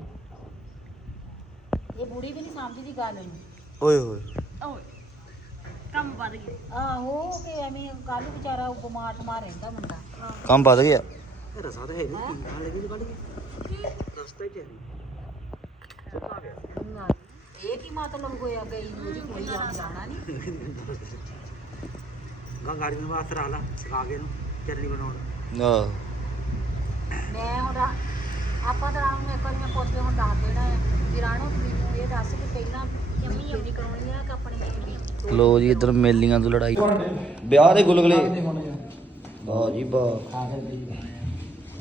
ਇਹ ਬੁੜੀ ਵੀ ਨਹੀਂ ਸਮਝਦੀ ਗੱਲ ਨੂੰ ਓਏ ਹੋਏ। ਓਏ ਕੰਮ ਵੱਧ ਗਿਆ। ਆਹੋ ਕਿ ਐਵੇਂ ਕੱਲ ਵਿਚਾਰਾ ਉਹ ਬਿਮਾਰ ਠਮਾਰ ਰਹਿੰਦਾ ਮੁੰਡਾ। ਕੰਮ ਵੱਧ ਗਿਆ। ਰਸਾ ਤਾਂ ਹੈ ਨਹੀਂ ਕੀ ਹਾਲ ਲੱਗੀ ਕੱਢ ਕੇ ਰਸਤਾ ਚ ਨਾ, ਇਹ ਕੀ ਮਤਲਬ ਹੋਇਆ ਗਈ ਨੂੰ ਕੋਈ ਆਉਣ ਜਾਣਾ ਨਹੀਂ ਗਾ ਗਾੜੀ ਨੂੰ ਵਾਸਤੇ ਲਾ ਸਕਾ ਕੇ ਨੂੰ ਚਟਨੀ ਬਣਾਉਣ। ਆਹ। ਮੈਂ ਹੁਣ ਆਪਾਂ ਤਾਂ ਨੂੰ ਇੱਕ ਵਾਰੀ ਮੈਂ ਪੁੱਛ ਕੇ ਹੁਣ ਦੱਸ ਦੇਣਾ ਹੈ ਵੀ ਰਾਣੋ ਮੈਨੂੰ ਇਹ ਦੱਸ ਕਿ ਪਹਿਲਾਂ ਆ ਲੋ ਜੀ ਇਧਰ ਮੇਲੀਆਂ ਤੋਂ ਲੜਾਈ। ਵਿਆਹ ਦੇ ਗੁਲਗਲੇ। ਵਾਹ ਜੀ ਵਾਹ।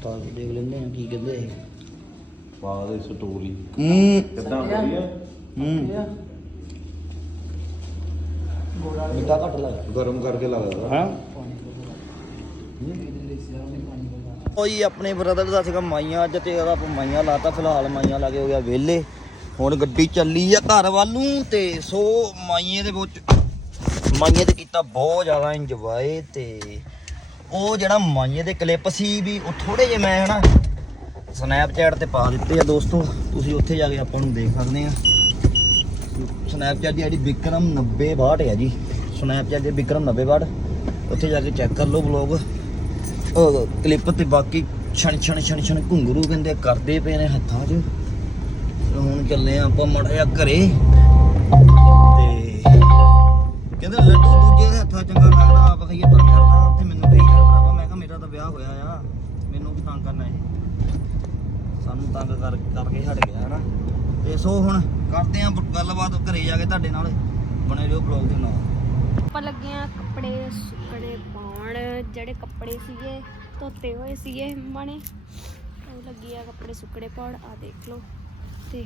ਤਾਂ ਦੇਖ ਲੈਂਦੇ ਆ ਕੀ ਕਹਿੰਦੇ ਇਹ। ਪਾ ਦੇ ਸਟੋਰੀ। ਹੂੰ। ਕਿੱਦਾਂ ਵਧੀਆ ਹੂੰ। ਮਿੱਠਾ ਘੱਟ ਲੱਗ ਗਰਮ ਕਰਕੇ ਲੱਗਦਾ। ਹਾਂ। ਜੀ ਆਪਣੇ ਬ੍ਰਦਰ ਦਾ ਸੀਗਾ ਮਾਈਆਂ ਅੱਜ ਤੇ ਉਹਦਾ ਆਪਾਂ ਮਾਈਆਂ ਲਾਤਾ ਫਿਲਹਾਲ ਮਾਈਆਂ ਲਾ ਕੇ ਹੋ ਗਿਆ ਵਿਹਲੇ। ਹੁਣ ਗੱਡੀ ਚੱਲੀ ਆ ਘਰ ਵੱਲ ਨੂੰ ਤੇ ਸੋ ਮਾਈਏ ਦੇ ਵਿੱਚ ਮਾਈਏ ਤੇ ਕੀਤਾ ਬਹੁਤ ਜ਼ਿਆਦਾ ਇੰਜੋਏ ਤੇ ਉਹ ਜਿਹੜਾ ਮਾਈਏ ਦੇ ਕਲਿੱਪ ਸੀ ਵੀ ਉਹ ਥੋੜੇ ਜਿਹੇ ਮੈਂ ਹਨਾ ਸਨੈਪਚੈਟ ਤੇ ਪਾ ਦਿੱਤੇ ਆ ਦੋਸਤੋ। ਤੁਸੀਂ ਉੱਥੇ ਜਾ ਕੇ ਆਪਾਂ ਨੂੰ ਦੇਖ ਸਕਦੇ ਆ। ਸਨੈਪਚੈਟ ਦੀ ਆਈਡੀ ਵਿਕਰਮ 9062 ਹੈ ਜੀ। ਸਨੈਪਚੈਟ ਦੇ ਵਿਕਰਮ 9062 ਉੱਥੇ ਜਾ ਕੇ ਚੈੱਕ ਕਰ ਲਓ ਵਲੌਗ ਉਹ ਕਲਿੱਪ ਤੇ ਬਾਕੀ ਛਣ ਛਣ ਛਣ ਛਣ ਘੁੰਗਰੂ ਕਹਿੰਦੇ ਕਰਦੇ ਪਏ ਨੇ ਹੱਥਾਂ 'ਚ। ਹੁਣ ਚੱਲੇ ਆ ਆਪਾਂ ਮੜਾ ਜਾ ਘਰੇ। ਤੇ ਕਹਿੰਦੇ ਲੱਡੂ ਦੂਜੇ ਦੇ ਹੱਥਾਂ ਚੰਗਾ ਲੱਗਦਾ, ਆਪ ਖਾਈਏ ਤਾਂ ਕਰਦਾ ਉੱਥੇ ਮੈਨੂੰ ਕਹੀ ਯਾਰ ਭਰਾਵਾ, ਮੈਂ ਕਿਹਾ ਮੇਰਾ ਤਾਂ ਵਿਆਹ ਹੋਇਆ ਆ, ਮੈਨੂੰ ਵੀ ਤੰਗ ਕਰਨਾ ਇਹ। ਸਾਨੂੰ ਤੰਗ ਕਰ, ਕਰਕੇ ਹਟ ਗਿਆ, ਹਨਾ। ਤੇ ਸੋ ਹੁਣ ਕਰਦੇ ਆ ਗੱਲਬਾਤ ਘਰੇ ਜਾ ਕੇ ਤੁਹਾਡੇ ਨਾਲ, ਬਣੇ ਰਹੋ ਬਲੌਗ ਦੇ ਨਾਲ। ਆਪਾਂ ਲੱਗੇ ਆ ਕੱਪੜੇ ਸੁੱਕਣੇ ਪਾਉਣ, ਜਿਹੜੇ ਕੱਪੜੇ ਸੀਗੇ, ਧੋਤੇ ਹੋਏ ਸੀਗੇ ਮੰਮਾ ਨੇ ਉਹ ਲੱਗੀ ਆ ਕੱਪੜੇ ਸੁੱਕਣੇ ਪਾਉਣ ਆ ਦੇਖ ਲਓ। ਤੇ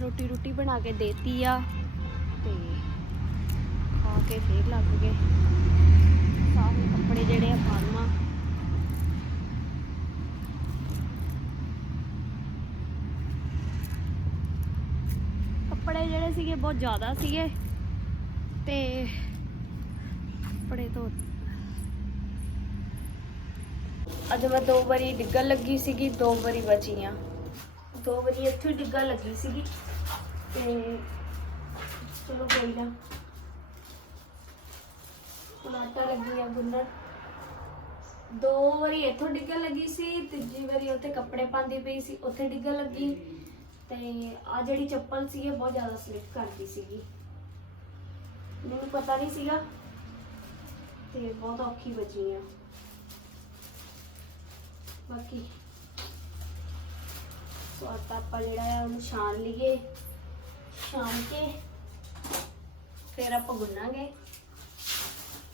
ਰੋਟੀ ਰੋਟੀ ਬਣਾ ਕੇ ਦੇਤੀ ਆ ਤੇ ਖਾ ਕੇ ਫੇਰ ਲੱਗ ਗਏ। ਸਾਰੇ ਕੱਪੜੇ ਜਿਹੜੇ ਆ ਪਾਉਣਾ ਕੱਪੜੇ ਜਿਹੜੇ ਸੀਗੇ ਬਹੁਤ ਜ਼ਿਆਦਾ ਸੀਗੇ ਤੇ ਕੱਪੜੇ ਤੋਂ ਅੱਜ ਮੈਂ ਦੋ ਵਾਰੀ ਡਿੱਗਣ ਲੱਗੀ ਸੀਗੀ, ਦੋ ਵਾਰੀ ਬਚੀ ਆ। ਦੋ ਵਾਰੀ ਇੱਥੇ ਹੀ ਡਿੱਗਣ ਲੱਗੀ ਸੀਗੀ। ਤੇ ਚਲੋ ਕੋਈ ਨਾ। ਹੁਣ ਲੱਗੀ ਆ ਗੁੰਨਣ। ਦੋ ਵਾਰੀ ਇੱਥੋਂ ਡਿੱਗਣ ਲੱਗੀ ਸੀ, ਤੀਜੀ ਵਾਰੀ ਉੱਥੇ ਕੱਪੜੇ ਪਾਉਂਦੀ ਪਈ ਸੀ, ਉੱਥੇ ਡਿੱਗਣ ਲੱਗੀ। ਤੇ ਆ ਜਿਹੜੀ ਚੱਪਲ ਸੀ ਇਹ ਬਹੁਤ ਜ਼ਿਆਦਾ ਸਲਿਪ ਕਰਦੀ ਸੀਗੀ। ਮੈਨੂੰ ਪਤਾ ਨਹੀਂ ਸੀਗਾ। ਤੇ ਬਹੁਤ ਔਖੀ ਬਚੀ ਆ। ਬਾਕੀ ਸੋ ਆਟਾ ਆਪਾਂ ਜਿਹੜਾ ਆ ਉਹਨੂੰ ਛਾਣ ਲਈਏ। ਛਾਣ ਕੇ ਫਿਰ ਆਪਾਂ ਗੁੰਨਾਂਗੇ।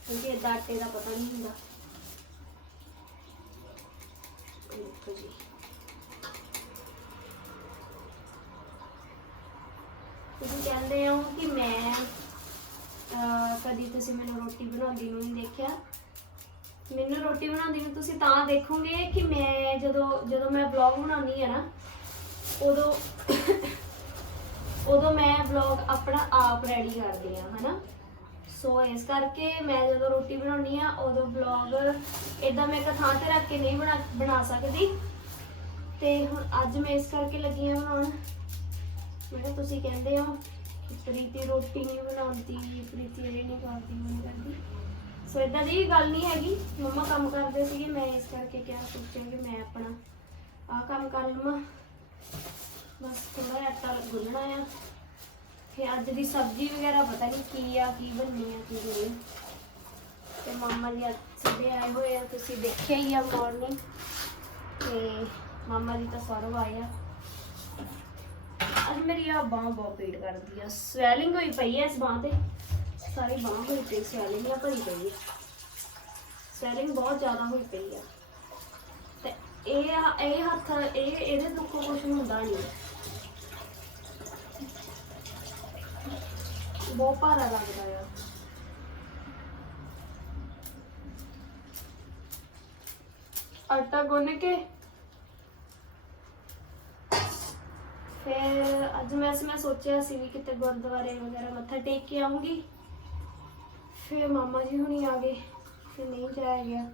ਕਿਉਂਕਿ ਏਦਾਂ ਆਟੇ ਦਾ ਪਤਾ ਨਹੀਂ ਹੁੰਦਾ। ਦੇਖੋ ਜੀ। ਤੁਸੀਂ ਕਹਿੰਦੇ ਹੋ ਕਿ ਮੈਂ ਅਹ, ਕਦੀ ਤੁਸੀਂ ਮੈਨੂੰ ਰੋਟੀ ਬਣਾਉਂਦੀ ਨੂੰ ਨਹੀਂ ਦੇਖਿਆ। ਮੈਨੂੰ ਰੋਟੀ ਬਣਾਉਂਦੀ ਨੂੰ ਤੁਸੀਂ ਤਾਂ ਦੇਖੋਗੇ ਕਿ ਮੈਂ ਜਦੋਂ ਜਦੋਂ ਮੈਂ ਵਲੌਗ ਬਣਾਉਣੀ ਆ ਨਾ ਉਦੋਂ ਉਦੋਂ ਮੈਂ ਵਲੌਗ ਆਪਣਾ ਆਪ ਰੈਡੀ ਕਰਦੀ ਆ ਹਨਾ? ਸੋ ਇਸ ਕਰਕੇ ਮੈਂ ਜਦੋਂ ਰੋਟੀ ਬਣਾਉਣੀ ਆ ਉਦੋਂ ਵਲੌਗ ਇਦਾਂ ਮੈਂ ਇੱਕ ਥਾਂ ਤੇ ਰੱਖ ਕੇ ਨਹੀਂ ਬਣਾ ਬਣਾ ਸਕਦੀ। ਤੇ ਹੁਣ ਅੱਜ ਮੈਂ ਇਸ ਕਰਕੇ ਲੱਗੀ ਆ ਬਣਾਉਣ। ਮੈਨੂੰ ਤੁਸੀਂ ਕਹਿੰਦੇ ਹੋ ਕਿ ਪ੍ਰੀਤੀ ਰੋਟੀ ਨਹੀਂ ਬਣਾਉਂਦੀ, ਪ੍ਰੀਤੀ ਇਹ ਨਹੀਂ ਕਰਦੀ ਉਹ ਕਰਦੀ ਸੋ ਇਦਾਂ ਦੀ ਗੱਲ ਨਹੀਂ ਹੈਗੀ। ਮੰਮਾ ਕੰਮ ਕਰਦੇ ਸੀਗੇ, ਮੈਂ ਇਸ ਕਰਕੇ ਕਿਹਾ, ਸੋਚਿਆ ਕਿ ਮੈਂ ਆਪਣਾ ਆਹ ਕੰਮ ਕਰ ਲਵਾਂ। ਬਸ ਥੋੜਾ ਜਿਹਾ ਆਟਾ ਗੁੰਨਣਾ ਆ। ਫਿਰ ਅੱਜ ਦੀ ਸਬਜ਼ੀ ਵਗੈਰਾ ਪਤਾ ਨਹੀਂ ਕੀ ਆ, ਕੀ ਬਣਨੀ ਆ, ਕੀ ਨਹੀਂ। ਤੇ ਮਾਮਾ ਜੀ ਅੱਜ ਸਵੇਰੇ ਆਏ ਹੋਏ ਆ, ਤੁਸੀਂ ਦੇਖਿਆ ਹੀ ਆ ਮਾਰਨਿੰਗ ਤੇ ਮਾਮਾ ਜੀ ਤਾਂ ਸਰਵ ਆਏ ਆ। ਅੱਜ ਮੇਰੀ ਆ ਬਾਹ ਬਹੁਤ ਪੀੜ ਕਰਦੀ ਆ। ਸਵੈਲਿੰਗ ਹੋਈ ਪਈ ਐ ਇਸ ਬਾਹ ਤੇ। ਸਾਰੀ ਬਾਹ ਹੋਈ ਪਈ, ਸਵੈਲਿੰਗ ਆ ਭਰੀ ਪਈ ਹੈ ਸਵੈਲਿੰਗ ਬਹੁਤ ਜ਼ਿਆਦਾ ਹੋਈ ਪਈ ਆ। ਇਹ ਆ- ਇਹ ਹੱਥ, ਇਹ, ਇਹਦੇ ਦੁੱਖੋਂ ਕੁਝ ਹੁੰਦਾ ਨਹੀਂ ਬਹੁਤ ਭਾਰਾ ਲੱਗਦਾ ਆ। ਆਟਾ ਗੁੰਨ ਕੇ। ਫਿਰ ਅੱਜ ਮੈਂ ਮੈਂ ਸੋਚਿਆ ਸੀ ਵੀ ਕਿਤੇ ਗੁਰਦੁਆਰੇ ਵਗੈਰਾ ਮੱਥਾ ਟੇਕ ਕੇ ਆਉਂਗੀ ਫਿਰ ਮਾਮਾ ਜੀ ਹੁਣੀ ਆ ਗਏ, ਫਿਰ ਨਹੀਂ ਜਾਇਆ ਗਿਆ।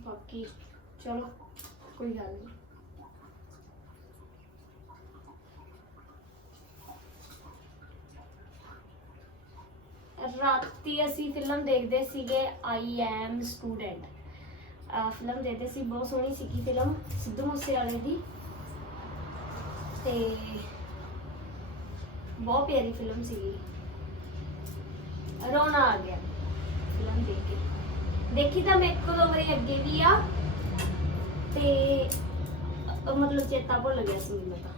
ਬਾਕੀ, ਚਲੋ, ਕੋਈ ਗੱਲ ਨਹੀਂ ਰਾਤੀ ਅਸੀਂ ਫਿਲਮ ਦੇਖਦੇ ਸੀਗੇ ਆਈ ਐਮ ਸਟੂਡੈਂਟ ਫਿਲਮ ਦੇਖਦੇ ਸੀ, ਬਹੁਤ ਸੋਹਣੀ ਸੀਗੀ ਫਿਲਮ, ਸਿੱਧੂ ਮੂਸੇਵਾਲੇ ਦੀ। ਤੇ ਬਹੁਤ ਪਿਆਰੀ ਫਿਲਮ ਸੀਗੀ। ਰੋਣਾ ਆ ਗਿਆ। ਫਿਲਮ ਦੇਖ ਕੇ। ਦੇਖੀ ਤਾਂ ਮੈਂ ਇੱਕ ਦੋ ਵਾਰੀ ਅੱਗੇ ਵੀ ਆ। ਤੇ ਅ- ਮਤਲਬ ਚੇਤਾ ਭੁੱਲ ਗਿਆ ਸੀ ਮੈਨੂੰ ਤਾਂ।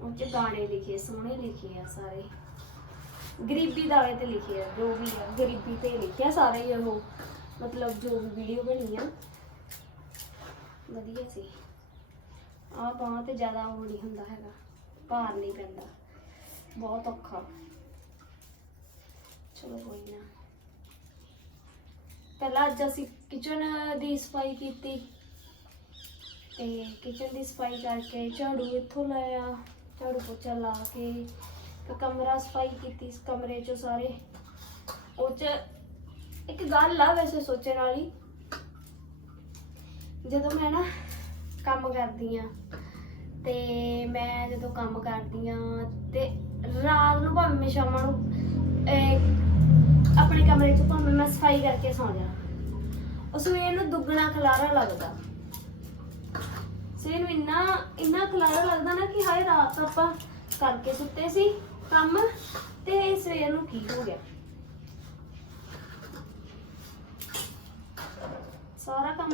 ਉਹ ਚ ਗਾਣੇ ਲਿਖੇ, ਸੋਹਣੇ ਲਿਖੇ ਆ ਸਾਰੇ। ਗਰੀਬੀ ਦਾਵੇ ਤੇ ਲਿਖੇ ਆ, ਜੋ ਵੀ ਆ, ਗਰੀਬੀ ਤੇ ਲਿਖਿਆ ਸਾਰੇ ਹੀ ਉਹ। ਮਤਲਬ ਜੋ ਵੀ ਵੀਡੀਓ ਬਣੀ ਆ। ਵਧੀਆ ਸੀ। ਆਹ ਬਾਂਹ ਤੇ ਜ਼ਿਆਦਾ ਉਹ ਨਹੀਂ ਹੁੰਦਾ ਹੈਗਾ। ਭਾਰ ਨਹੀਂ ਪੈਂਦਾ। ਬਹੁਤ ਔਖਾ। ਚਲੋ ਕੋਈ ਨਾ। ਪਹਿਲਾਂ ਅੱਜ ਅਸੀਂ ਕਿਚਨ ਦੀ ਸਫ਼ਾਈ ਕੀਤੀ। ਤੇ ਕਿਚਨ ਦੀ ਸਫ਼ਾਈ ਕਰਕੇ ਝਾੜੂ ਇੱਥੋਂ ਲਾਇਆ। ਝਾੜੂ ਪੋਚਾ ਲਾ ਕੇ ਤੇ ਕਮਰਾ ਸਫ਼ਾਈ ਕੀਤੀ ਇਸ ਕਮਰੇ ਚੋਂ ਸਾਰੇ। ਉਹ ਚ ਇੱਕ ਗੱਲ ਆ ਵੈਸੇ ਸੋਚਣ ਵਾਲੀ। ਜਦੋਂ ਮੈਂ ਨਾ ਕੰਮ ਕਰਦੀ ਆ ਤੇ ਮੈਂ ਜਦੋਂ ਕੰਮ ਕਰਦੀ ਆ ਤੇ ਰਾਤ ਨੂੰ ਭਾਵੇਂ ਮੈਂ ਸ਼ਾਮਾਂ ਨੂੰ ਆਪਣੇ ਕਮਰੇ 'ਚ ਭਾਵੇਂ ਮੈਂ ਸਫ਼ਾਈ ਕਰਕੇ ਸੌਂ ਜਾਵਾਂ ਉਸ ਵੇਲੇ ਨੂੰ ਦੁੱਗਣਾ ਖਲਾਰਾ ਲੱਗਦਾ। ਸਵੇਰ ਨੂੰ ਇੰਨਾ ਇੰਨਾ ਖਲਾਰਾ ਲੱਗਦਾ ਨਾ ਕਿ ਹਾਏ, ਰਾਤ ਆਪਾਂ ਕਰਕੇ ਸੁੱਤੇ ਸੀ ਕੰਮ, ਤੇ ਸਵੇਰ ਨੂੰ ਕੀ ਹੋ ਗਿਆ? ਸਾਰਾ ਕੰਮ